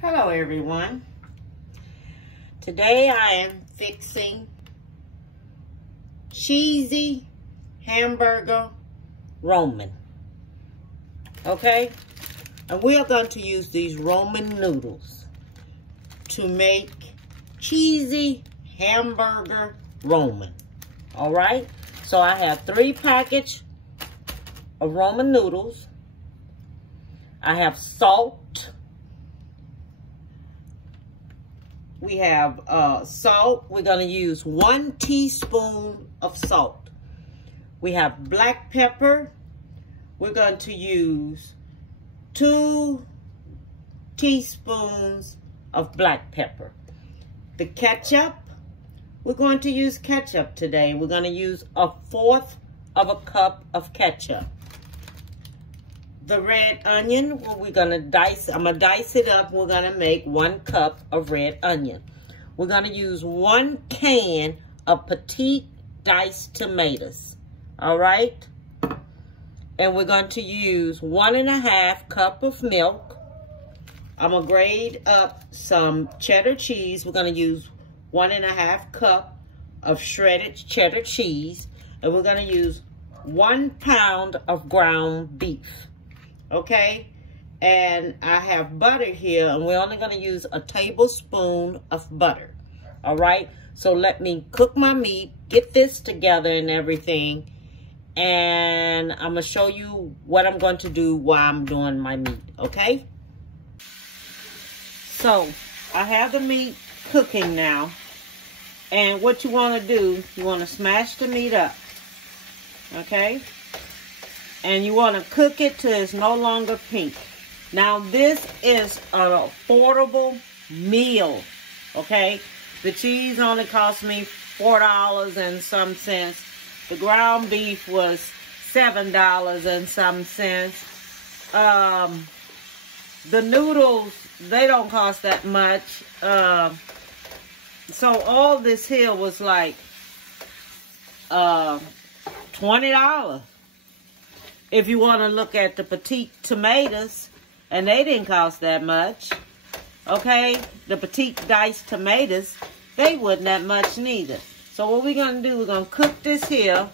Hello everyone. Today I am fixing cheesy hamburger Ramen. Okay? And we are going to use these Ramen noodles to make cheesy hamburger Ramen. Alright? So I have 3 packages of Ramen noodles. I have salt. We have salt. We're going to use 1 teaspoon of salt. We have black pepper. We're going to use 2 teaspoons of black pepper. The ketchup, we're going to use ketchup today. We're going to use 1/4 of a cup of ketchup. The red onion, we're gonna dice. I'm gonna dice it up. We're gonna make 1 cup of red onion. We're gonna use 1 can of petite diced tomatoes. All right. And we're going to use 1½ cup of milk. I'm gonna grate up some cheddar cheese. We're gonna use 1½ cup of shredded cheddar cheese, and we're gonna use 1 pound of ground beef. Okay, and I have butter here, and we're only going to use a tablespoon of butter. All right, so let me cook my meat, get this together and everything, and I'm going to show you what I'm going to do while I'm doing my meat, okay? So, I have the meat cooking now, and what you want to do, you want to smash the meat up, okay? And you want to cook it till it's no longer pink. Now, this is an affordable meal, okay? The cheese only cost me $4 and some cents. The ground beef was $7 and some cents. The noodles, they don't cost that much. So all this here was like $20. If you want to look at the petite tomatoes, and they didn't cost that much, okay? The petite diced tomatoes, they wasn't that much neither. So what we're going to do, we're going to cook this here,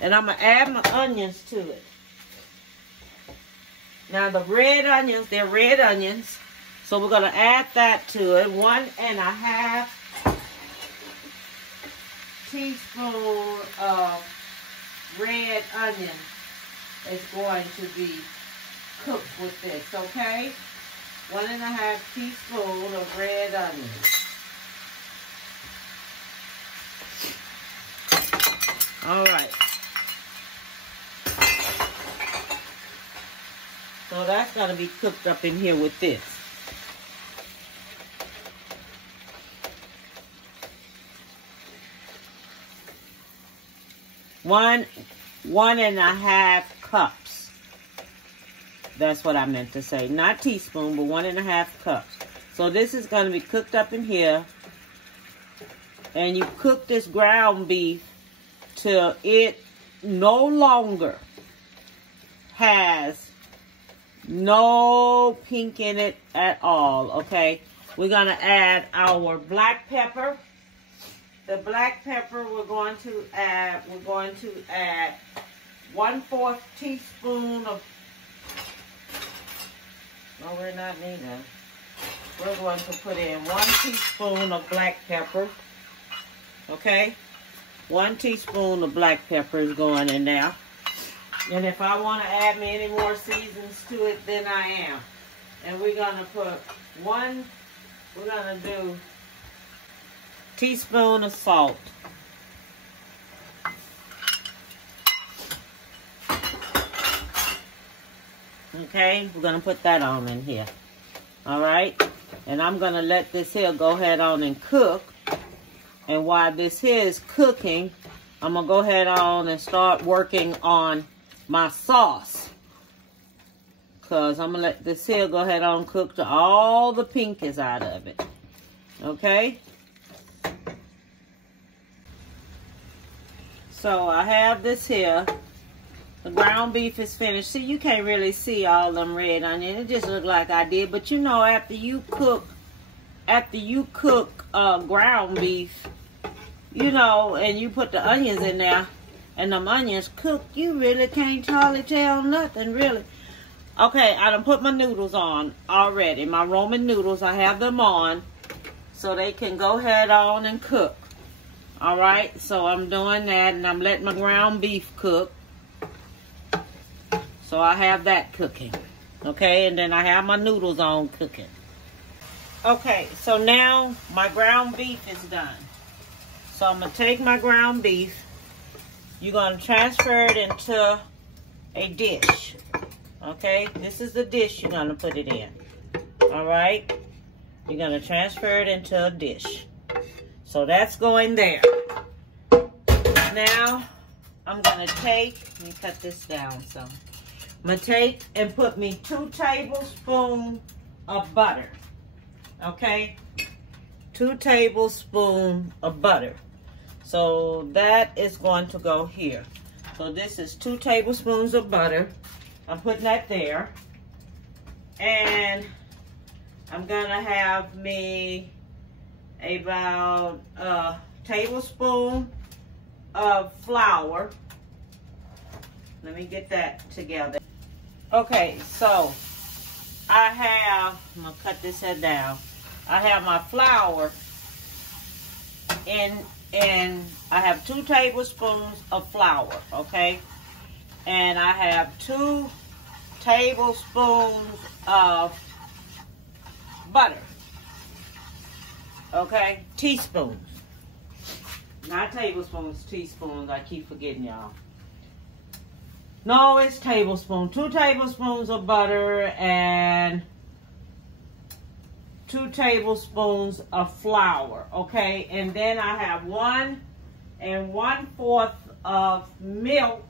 and I'm going to add my onions to it. Now the red onions, they're red onions, so we're going to add that to it. 1½ teaspoon of red onion is going to be cooked with this, okay? 1½ teaspoon of red onion. All right. So that's going to be cooked up in here with this. One and a half cups. That's what I meant to say. Not teaspoon, but 1½ cups. So this is going to be cooked up in here. And you cook this ground beef till it no longer has no pink in it at all, okay? We're going to add our black pepper. The black pepper we're going to add 1/4 teaspoon of, no, we're not neither. We're going to put in 1 teaspoon of black pepper, okay? 1 teaspoon of black pepper is going in there. And if I want to add me any more seasons to it, then I am. And we're going to put we're going to do teaspoon of salt. Okay, we're going to put that on in here. All right, and I'm going to let this here go ahead on and cook. And while this here is cooking, I'm going to go ahead on and start working on my sauce. Because I'm going to let this here go ahead on and cook till all the pink is out of it. Okay? So I have this here. The ground beef is finished. See, you can't really see all them red onions. It just looked like I did. But you know, after you cook ground beef, you know, and you put the onions in there, and them onions cook, you really can't hardly tell nothing, really. Okay, I done put my noodles on already. My Roman noodles, I have them on so they can go ahead on and cook. All right, so I'm doing that, and I'm letting my ground beef cook. So I have that cooking, okay? And then I have my noodles on cooking. Okay, so now my ground beef is done. So I'm going to take my ground beef. You're going to transfer it into a dish, okay? This is the dish you're going to put it in, all right? You're going to transfer it into a dish. So that's going there. Now, I'm going to take, let me cut this down some. I'm going to take and put me 2 tablespoons of butter. Okay? 2 tablespoons of butter. So that is going to go here. So this is 2 tablespoons of butter. I'm putting that there. And I'm going to have me about a tablespoon of flour. Let me get that together. Okay, so I'm gonna cut this head down. I have my flour and I have 2 tablespoons of flour, okay? And I have 2 tablespoons of butter, okay? Teaspoons. Not tablespoons, teaspoons. I keep forgetting y'all. No, it's tablespoons. 2 tablespoons of butter and 2 tablespoons of flour, okay? And then I have 1 1/4 of milk,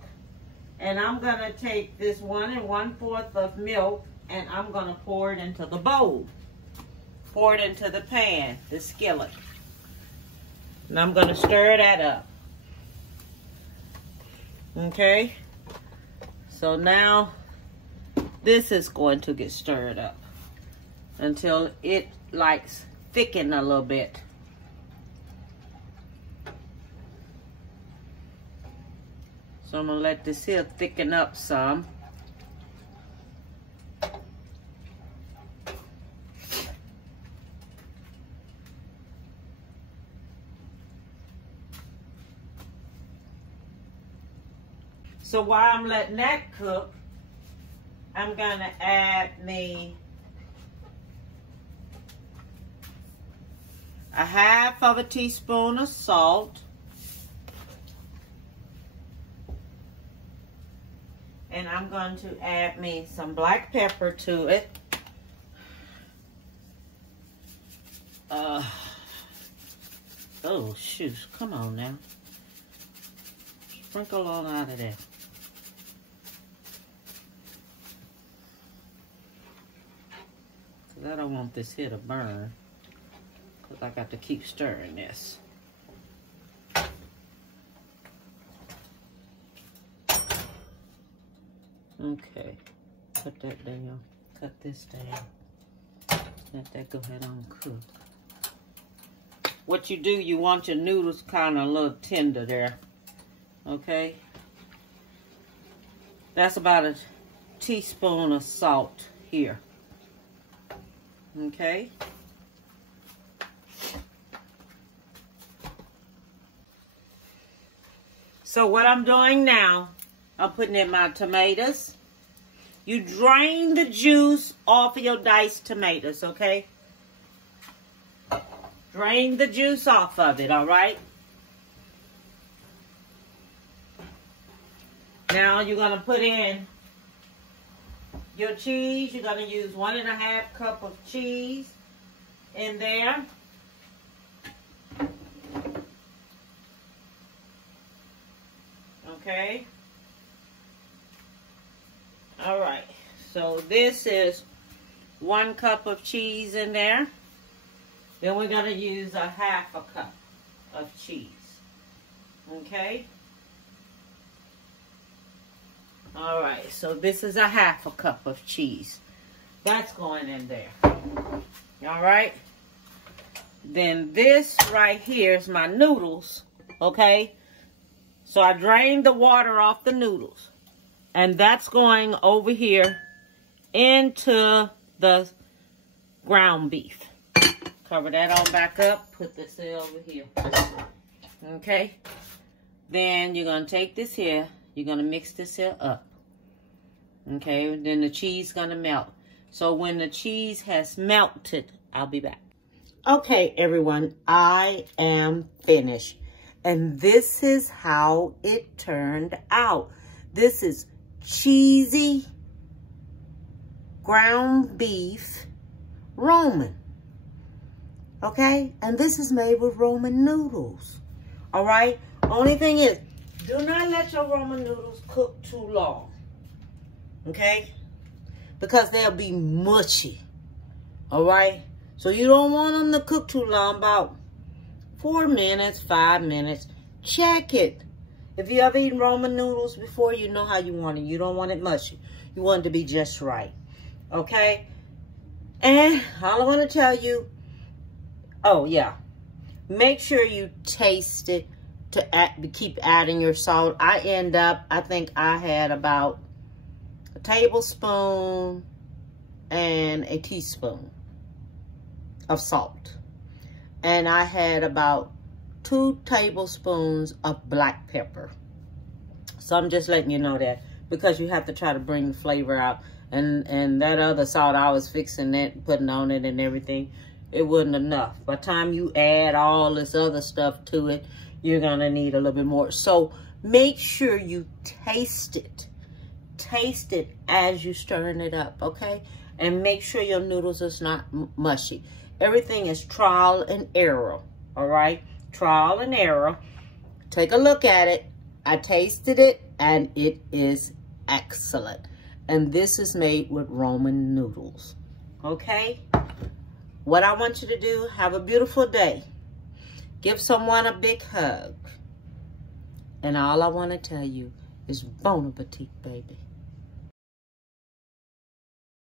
and I'm gonna take this 1 1/4 of milk and I'm gonna pour it into the bowl. Pour it into the pan, the skillet. And I'm gonna stir that up. Okay? So now this is going to get stirred up until it likes thicken a little bit. So I'm gonna let this here thicken up some. So while I'm letting that cook, I'm gonna add me a 1/2 teaspoon of salt. And I'm going to add me some black pepper to it. Oh shoot, come on now. Sprinkle all out of there. I don't want this here to burn because I got to keep stirring this. Okay, put that down, cut this down, let that go ahead and cook. What you do, you want your noodles kind of a little tender there, okay? That's about a teaspoon of salt here. Okay. So what I'm doing now, I'm putting in my tomatoes. You drain the juice off of your diced tomatoes, okay? Drain the juice off of it, all right? Now you're going to put in your cheese. You're going to use 1 1/2 cup of cheese in there. Okay. All right. So this is 1 cup of cheese in there. Then we're going to use a 1/2 cup of cheese. Okay. All right, so this is a half a cup of cheese. That's going in there. All right. Then this right here is my noodles, okay? So I drained the water off the noodles. And that's going over here into the ground beef. Cover that on back up. Put this over here. Okay? Then you're going to take this here. You're going to mix this here up. Okay? Then the cheese is going to melt. So when the cheese has melted, I'll be back. Okay, everyone. I am finished. And this is how it turned out. This is cheesy ground beef Roman. Okay? And this is made with Roman noodles. All right? Only thing is, do not let your Roman noodles cook too long. Okay? Because they'll be mushy. All right? So you don't want them to cook too long, about 4 minutes, 5 minutes. Check it. If you ever eaten Roman noodles before, you know how you want it. You don't want it mushy. You want it to be just right. Okay? And all I want to tell you, oh yeah, make sure you taste it to keep adding your salt. I think I had about a tablespoon and a teaspoon of salt. And I had about 2 tablespoons of black pepper. So I'm just letting you know that, because you have to try to bring the flavor out. And that other salt I was fixing that, putting on it and everything, it wasn't enough. By the time you add all this other stuff to it, you're going to need a little bit more. So make sure you taste it. Taste it as you stirring it up, okay? And make sure your noodles is not mushy. Everything is trial and error, all right? Trial and error. Take a look at it. I tasted it, and it is excellent. And this is made with Roman noodles, okay? What I want you to do, have a beautiful day. Give someone a big hug. And all I want to tell you is bon appetit, baby.